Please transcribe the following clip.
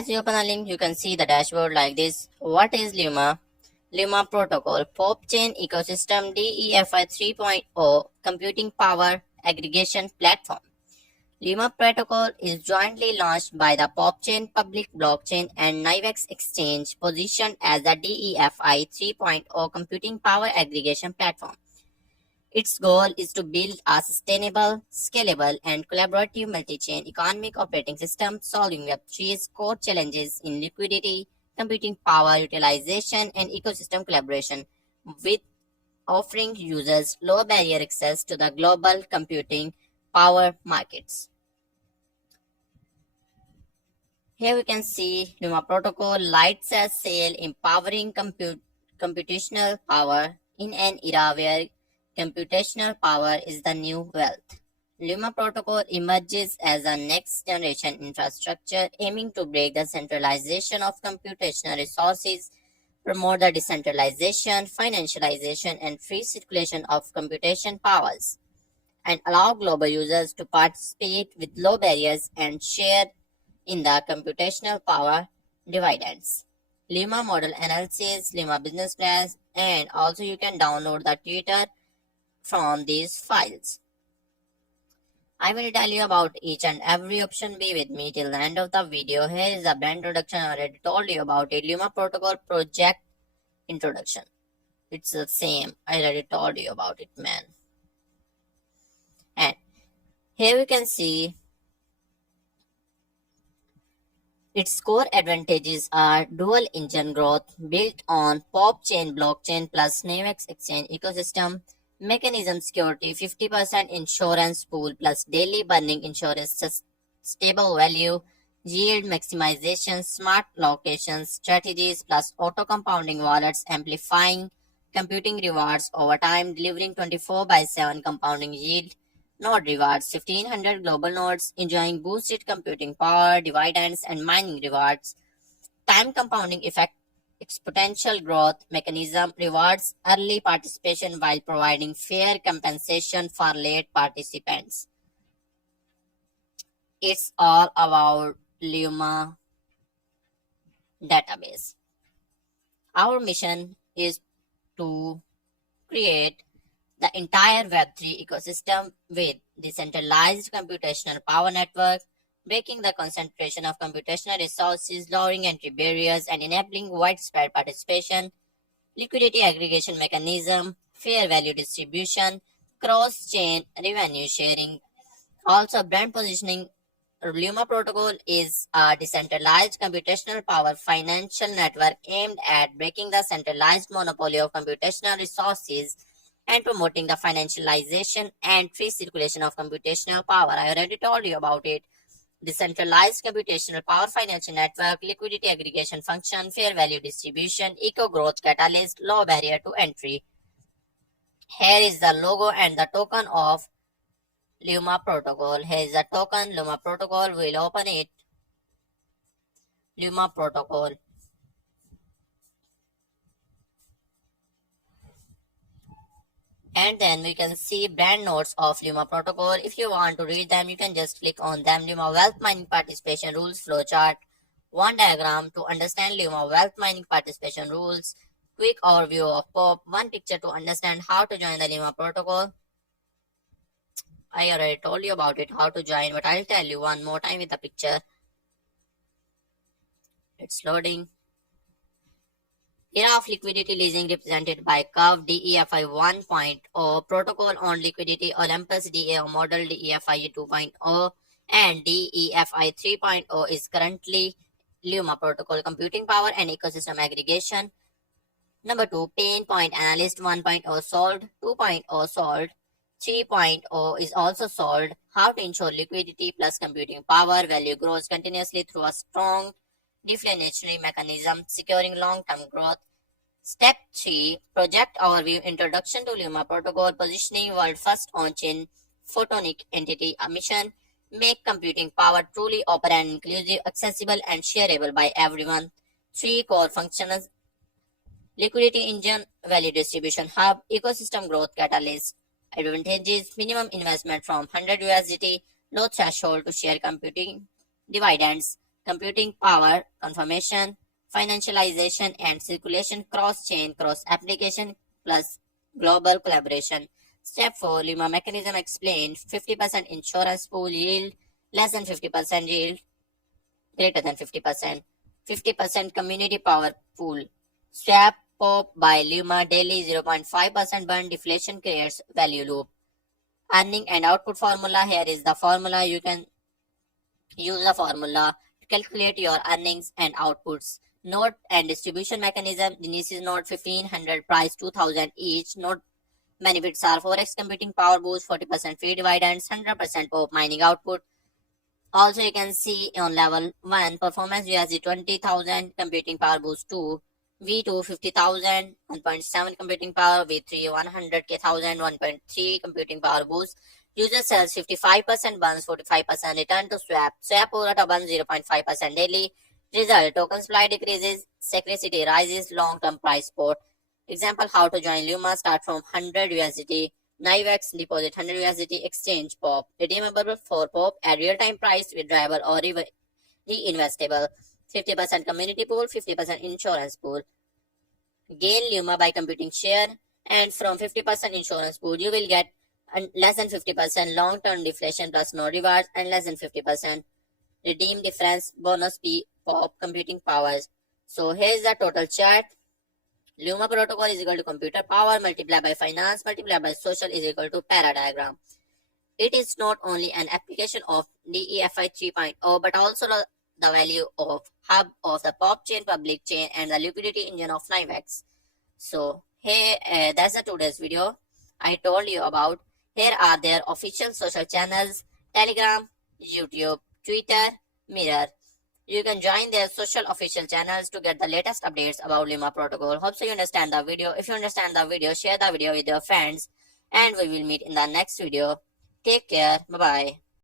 As you open a link, you can see the dashboard like this. What is Luma? Luma Protocol, POP Chain Ecosystem DEFI 3.0 Computing Power Aggregation Platform. Luma Protocol is jointly launched by the PopChain Public Blockchain and NIVEX Exchange, positioned as the DEFI 3.0 Computing Power Aggregation Platform. Its goal is to build a sustainable, scalable, and collaborative multi-chain economic operating system solving Web3's core challenges in liquidity, computing power utilization, and ecosystem collaboration, with offering users low barrier access to the global computing power markets. Here we can see Luma Protocol lights a sail, empowering computational power in an era where computational power is the new wealth. Luma Protocol emerges as a next generation infrastructure aiming to break the centralization of computational resources, promote the decentralization, financialization, and free circulation of computation powers, and allow global users to participate with low barriers and share in the computational power dividends. Luma model analysis, Luma business plans, and also you can download the Twitter from these files. I will tell you about each and every option. Be with me till the end of the video. Here is the brand introduction. I already told you about it. Luma Protocol project introduction. It's the same. I already told you about it, man. And here we can see its core advantages are dual engine growth built on POP chain blockchain plus NAVEX exchange ecosystem, mechanism security, 50% insurance pool plus daily burning insurance, stable value, yield maximization, smart location strategies plus auto compounding wallets amplifying computing rewards over time, delivering 24/7 compounding yield. Node rewards 1500 global nodes enjoying boosted computing power, dividends, and mining rewards. Time compounding effect exponential growth mechanism rewards early participation while providing fair compensation for late participants. It's all about Luma database. Our mission is to create the entire Web3 ecosystem with decentralized computational power network, breaking the concentration of computational resources, lowering entry barriers, and enabling widespread participation, liquidity aggregation mechanism, fair value distribution, cross-chain revenue sharing. Also, brand positioning. Luma Protocol is a decentralized computational power financial network aimed at breaking the centralized monopoly of computational resources and promoting the financialization and free circulation of computational power. I already told you about it. Decentralized computational power financial network, liquidity aggregation function, fair value distribution, eco growth catalyst, low barrier to entry. Here is the logo and the token of Luma Protocol. Here is the token Luma Protocol. We'll open it. Luma Protocol. And then we can see brand notes of Luma Protocol. If you want to read them, you can just click on them. Luma Wealth Mining Participation Rules Flowchart. One diagram to understand Luma Wealth Mining Participation Rules. Quick overview of POP. One picture to understand how to join the Luma Protocol. I already told you about it, how to join, but I'll tell you one more time with the picture. It's loading. Era of liquidity leasing represented by Curve DEFI 1.0, Protocol on Liquidity Olympus DAO Model DEFI 2.0, and DEFI 3.0 is currently Luma Protocol Computing Power and Ecosystem Aggregation. Number 2, Pain Point Analyst 1.0 solved, 2.0 solved, 3.0 is also solved. How to ensure liquidity plus computing power value grows continuously through a strong deflationary mechanism, securing long-term growth. Step 3, Project Overview Introduction to Luma Protocol, positioning world first on-chain photonic entity mission, make computing power truly open and inclusive, accessible and shareable by everyone. 3 core functions: liquidity engine, value distribution hub, ecosystem growth catalyst. Advantages: minimum investment from 100 USDT, low threshold to share computing dividends, computing power, confirmation, financialization, and circulation, cross-chain, cross-application, plus global collaboration. Step 4, Luma mechanism explained: 50% insurance pool yield, less than 50% yield, greater than 50%, 50% community power pool. Swap pop by Luma daily 0.5% burn deflation creates value loop. Earning and output formula. Here is the formula. You can use the formula to calculate your earnings and outputs. Node and distribution mechanism. This is node 1500, price 2000 each. Node benefits are 4x computing power boost, 40% fee dividends, 100% pop mining output. Also, you can see on level 1 performance USD 20,000 computing power boost 2, V2 50,000 1.7 computing power, V3 100,000 1.3 computing power boost. User sells 55%, burns 45%, return to swap. Swap over burns 0.5% daily. Result: token supply decreases, scarcity rises, long-term price support. Example: how to join Luma. Start from 100 USDT. NIVEX, deposit 100 USDT, exchange POP. Redeemable for POP at real-time price, withdrawable or reinvestable. 50% community pool, 50% insurance pool. Gain Luma by computing share, and from 50% insurance pool you will get less than 50% long-term deflation plus no rewards, and less than 50% redeem difference bonus P POP computing powers. So here is the total chart. Luma protocol is equal to computer power multiplied by finance multiplied by social is equal to para diagram. It is not only an application of DEFI 3.0 but also the value of hub of the POP chain, public chain, and the liquidity engine of NIVEX. So here, that's the today's video I told you about. Here are their official social channels: Telegram, YouTube, Twitter, Mirror. You can join their social official channels to get the latest updates about Luma protocol. Hope so you understand the video. If you understand the video, share the video with your friends, and we will meet in the next video. Take care. Bye bye.